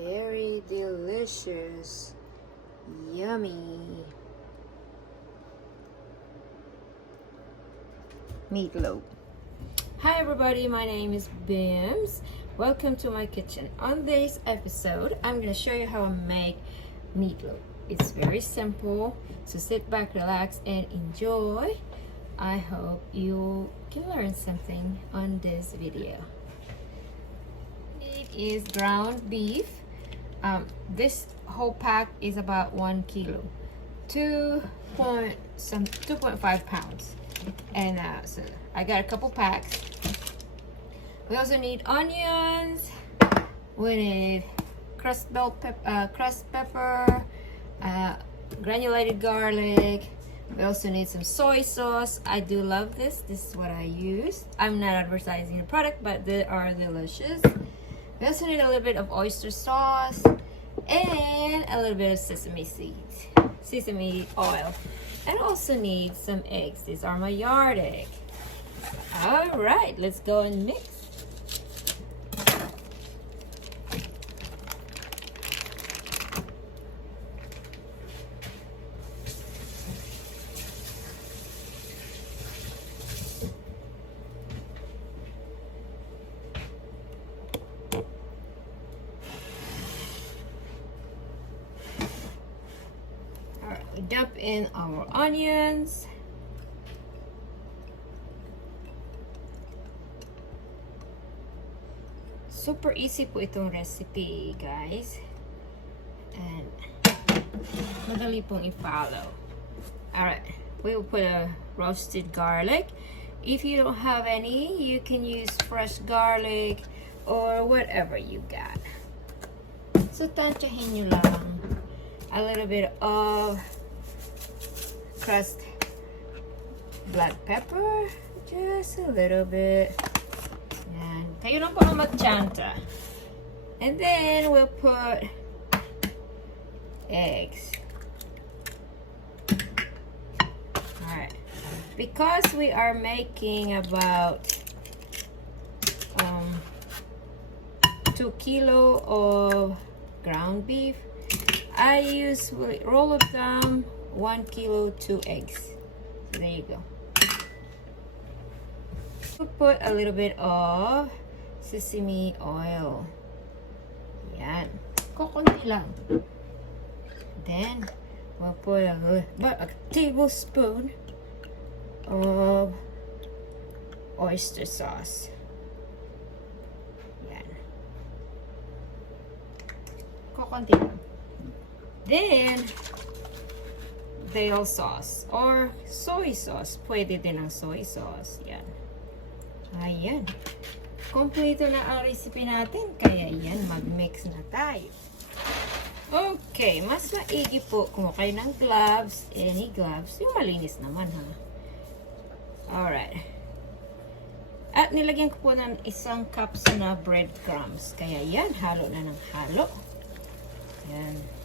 Very delicious. Yummy. Meatloaf. Hi everybody, my name is Bims. Welcome to my kitchen. On this episode, I'm going to show you how I make meatloaf. It's very simple, so sit back, relax, and enjoy. I hope you can learn something on this video. It is ground beef. This whole pack is about 1 kilo, 2.5 pounds. And so I got a couple packs. We also need onions. We need crushed pepper, granulated garlic. We also need some soy sauce. I do love this. This is what I use. I'm not advertising the product, but they are delicious. We also need a little bit of oyster sauce and a little bit of sesame seeds, sesame oil. And also need some eggs. These are my yard egg. All right, let's go and mix. We dump in our onions. Super easy po itong recipe, guys. And madali pong i-follow. Alright, we will put a roasted garlic. If you don't have any, you can use fresh garlic or whatever you got. So, tansyahin nyo lang. A little bit of crushed black pepper, just a little bit. Yan. Kayo lang po ang magtsanta. And then we'll put eggs. Alright. Because we are making about 2 kilo of ground beef, I use roll of thumb 1 kilo 2 eggs. So there you go. We'll put a little bit of sesame oil. Yan. Kukunti lang. Then we'll put about a tablespoon of oyster sauce. Yan. Kukunti lang. Then, dill sauce or soy sauce. Pwede din ang soy sauce. Yan. Ayan. Kompleto na ang recipe natin. Kaya yan, mag-mix na tayo. Okay, mas maigi po kung kayo ng gloves. Any gloves. Yung malinis naman, ha? Alright. At nilagyan ko po ng 1 cups na breadcrumbs. Kaya yan, halo na ng halo. Yan.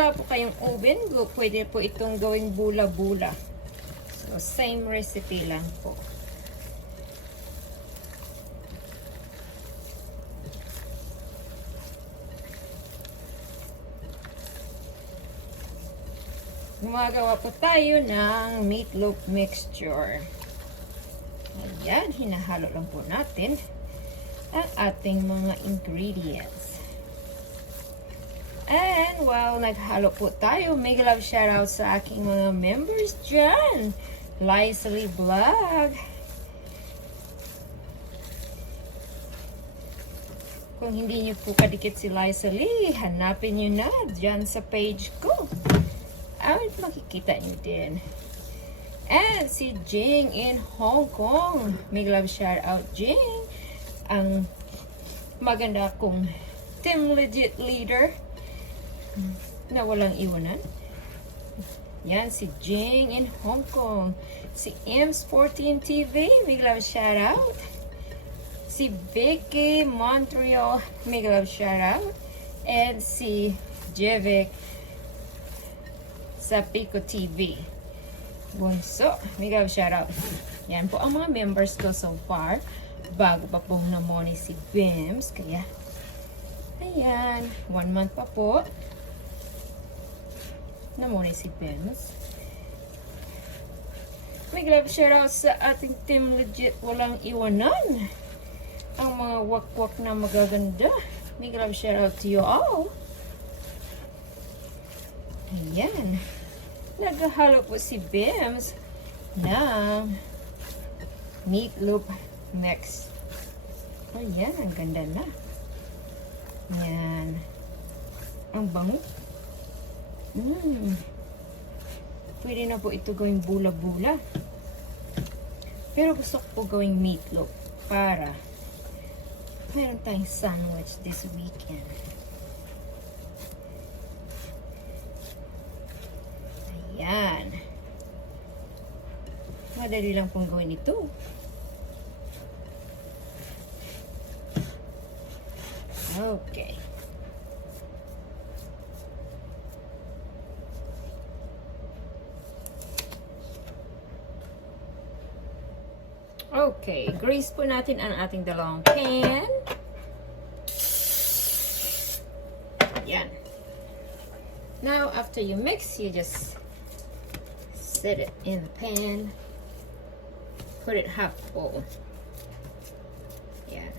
wala po kayong oven, pwede po itong gawing bula-bula. So, same recipe lang po. Gumagawa po tayo ng meatloaf mixture. Ayan, hinahalo lang po natin ang ating mga ingredients. And while naghalo po tayo, mega love shoutout sa aking mga members dyan. Lysely Vlog. Kung hindi nyo po kadikit si Lysely, hanapin nyo na dyan sa page ko. Ay, makikita nyo din. And si Jing in Hong Kong. Mega love shout out, Jing. Ang maganda kong Team Legit leader na walang iwanan. Yan, si Jing in Hong Kong. Si M14 TV. Mega love shout out. Si Vicky Montreal. Mega love shout out. And si Jevic sa Pico TV. Bunso, mega shoutout. Yan po ang mga members ko so far. Bago pa pong namoni si Bims. Kaya, ayan, 1 month pa po. Namoni si Bims. Mega shoutout sa ating Team Legit. Walang iwanan. Ang mga wakwak na magaganda. Mega shoutout to you all. Ayan. Naghahalo po si Bims ng meatloaf mix. Oh, yan. Ang ganda na. Yan. Ang bango. Pwede na po ito gawing bula-bula. Pero gusto ko po gawing meatloaf para meron tayong sandwich this weekend. Yan. Madali lang pong gawin ito. Okay. Okay. Grease po natin ang ating dalawang pan. Yan. Now, after you mix, you just set it in the pan. Put it half full. Yeah.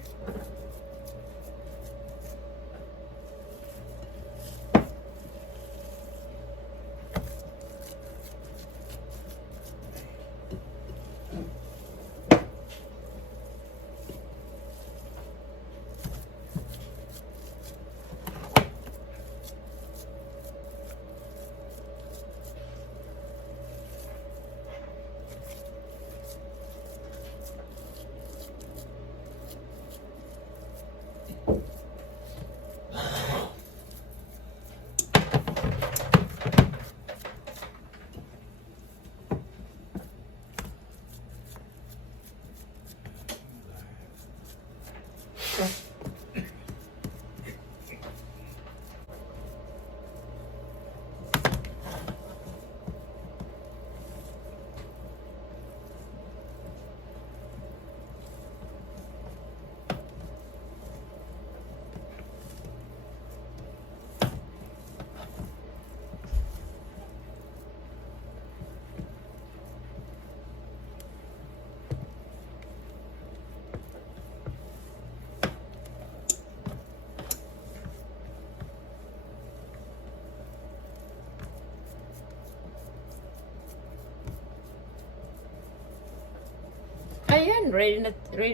Ayan, ready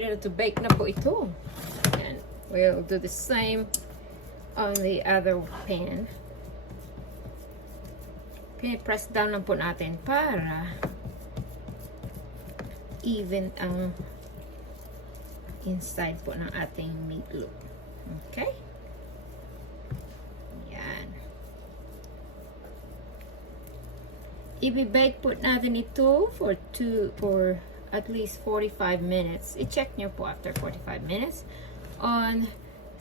na to bake na po ito. And we'll do the same on the other pan. Pinipress down lang po natin para even ang inside po ng ating meatloaf. Okay? Yan. I-bake po natin ito for at least 45 minutes. I-check nyo po after 45 minutes on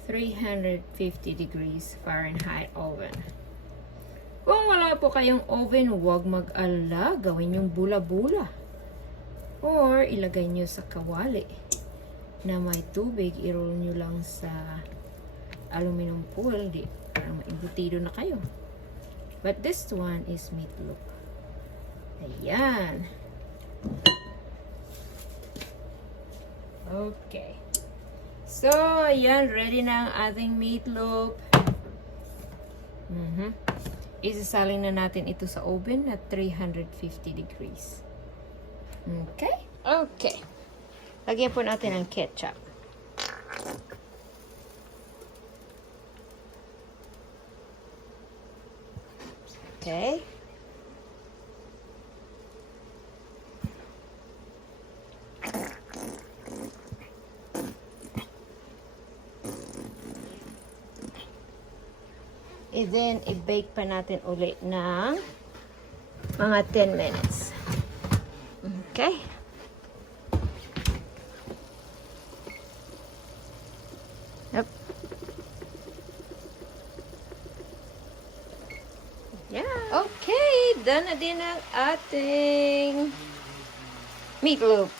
350 degrees Fahrenheit oven. Kung wala po kayong oven, huwag mag-alala. Gawin yung bula-bula. Or ilagay nyo sa kawali na may tubig. I-roll nyo lang sa aluminum foil. Parang maimbutido na kayo. But this one is meatloaf. Ayan. Okay. So, ayan. Ready na ang ating meatloaf. Isasalin na natin ito sa oven at 350 degrees. Okay? Okay. Lagyan po natin ang ketchup. Okay. And then, i-bake pa natin ulit ng mga 10 minutes. Okay. Yep. Yeah. Okay. Done na din ang ating meatloaf.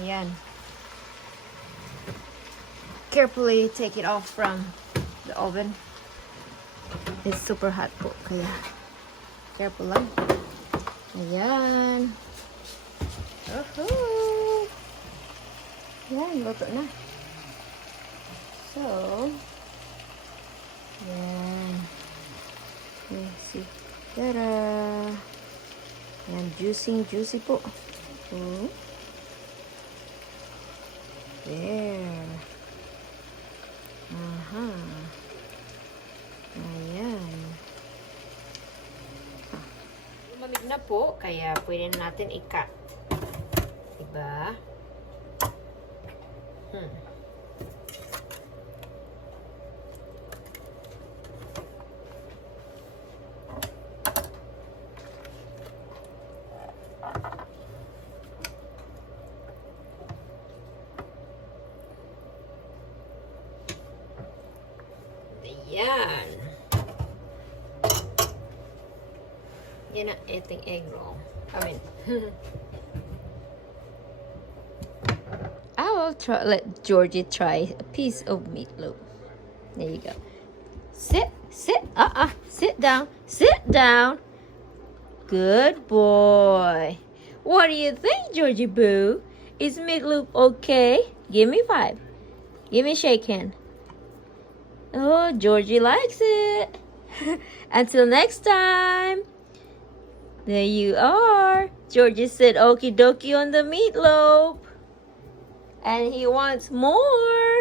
Ayan. Carefully take it off from the oven. It's super hot po, kaya careful lang. Ayan. Oh, ayan, luto na. So, ayan. Let's see. Tada! Ayan, juicy po. There. Ayan. Lumamig na po, kaya pwede natin i-cut. Diba? Ayan. Yan ang ating egg roll. I will let Georgie try a piece of meatloaf. There you go. Sit. Sit down. Sit down. Good boy. What do you think, Georgie Boo? Is meatloaf okay? Give me 5. Give me a shake hand. Oh, Georgie likes it. Until next time. There you are. Georgie said okie dokie on the meatloaf. And he wants more.